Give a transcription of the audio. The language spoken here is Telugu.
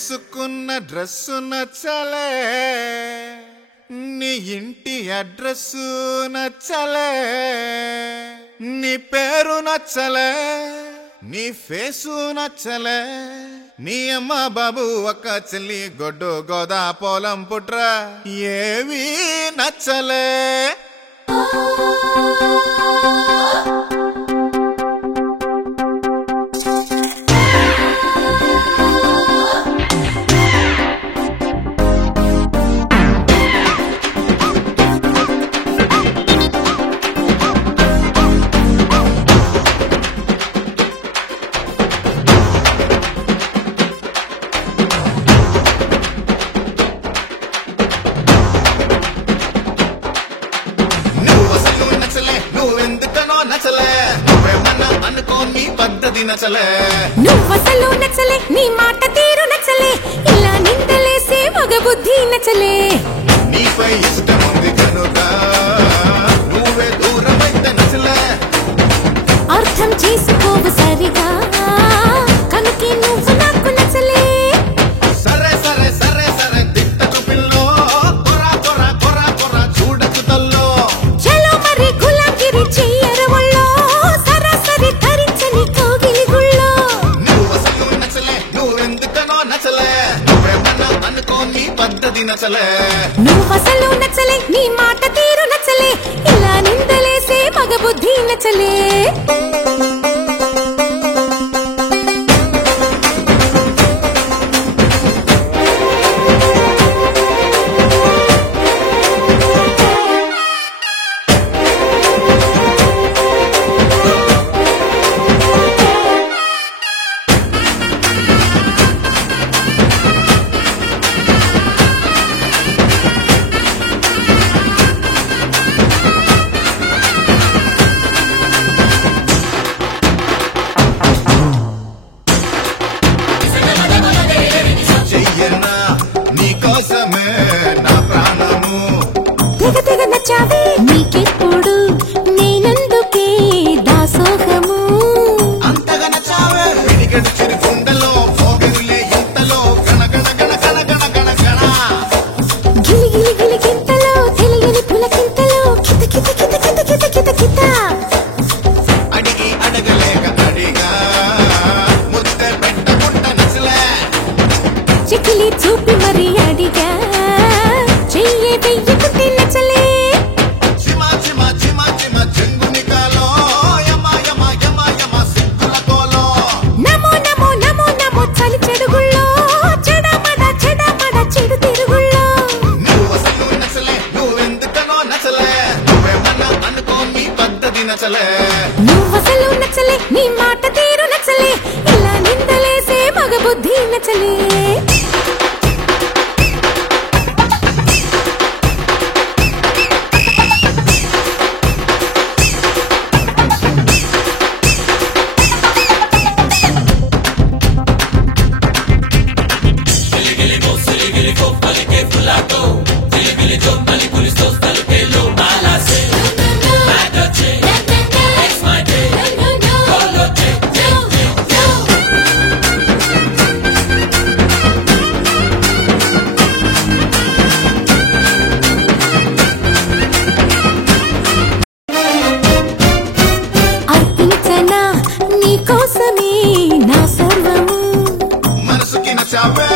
వేసుకున్న డ్రెస్సు నచ్చలే, నీ ఇంటి అడ్రస్సు నచ్చలే, నీ పేరు నచ్చలే, నీ ఫేసు నచ్చలే, నీ అమ్మ బాబు ఒక్క చెల్లి గొడ్డు గోదా పొలం పుట్ర ఏవీ నచ్చలే. నువ్వసలు నచ్చలే, నీ మాట తీరు నచ్చలే, ఇలా నిందలేసే మగ బుద్ధి నచ్చలే. నీపై ఇష్టం ఉంది కనుక నువ్వే దూరమైతే నచ్చలే. అర్థం చేసుకోవు సరిగా కనుకే నువ్వు నాకు నచ్చలే. సరే సరే సరే సరే దిట్టకు పిల్లో, కొరా కొరా కొరా కొరా చూడకు తల్లో. చలో మరి గులాంగిరి చెయ్యరు ఒళ్ళో, సరాసరి ధరించని కోగిలి గుళ్ళో. నువ్వసలు నచ్చలే, నువ్వెందుకనో నచ్చలే, నువ్వేమన్నా అనుకో నీ పద్ధతి నచ్చలే. నువ్వసలు నచ్చలే, నీ మాట తీరు నచ్చలే, ఇలా నిందలేసే మగ బుద్ధి నచ్చలే. చెయ్యనా నీకోసమే నా ప్రాణము, తెగ తెగ నచ్చావే నీకెప్పుడు, నేనందుకే దాసోహము. అంతగా నచ్చావే పిడిగడు చిరి కుండలో పోగదులే ఇంతలో గణ గణ గణ గణ గణ గణ గణ. గిలి గిలి గిలి గింతలో తెలియని పులకింతలో కిత కిత కిత కిత కిత కిత కిత. అడిగి అడగలేక అడిగా ముద్ద పెట్టకుంట నచ్చలే. చికిలి చూపి మరి అడిగా చెయ్యి వెయ్యకుంటే నచ్చలే. చిమా చిమా చిమా చిమా చెంగుని కాలో యమ యమ యమ యమ సిగ్గుల కోలో. నమో నమో నమో నమో చలి చెడుగుళ్ళో, చెడమడ చెడమడ చెడు తిరుగుళ్ళో. నువ్వసలు నచ్చలే, నువ్వెందుకనో నచ్చలే, నువ్వేమన్నా అనుకో నీ పద్ధతి నచ్చలే. నువ్వసలు నచ్చలే, నీ మాట తీరు నచ్చలే, ఇలా నిందలేసే మగ బుద్ధి నచ్చలే. అర్పించనా నీకోసమే నా సర్వము, మనసుకి నచ్చావే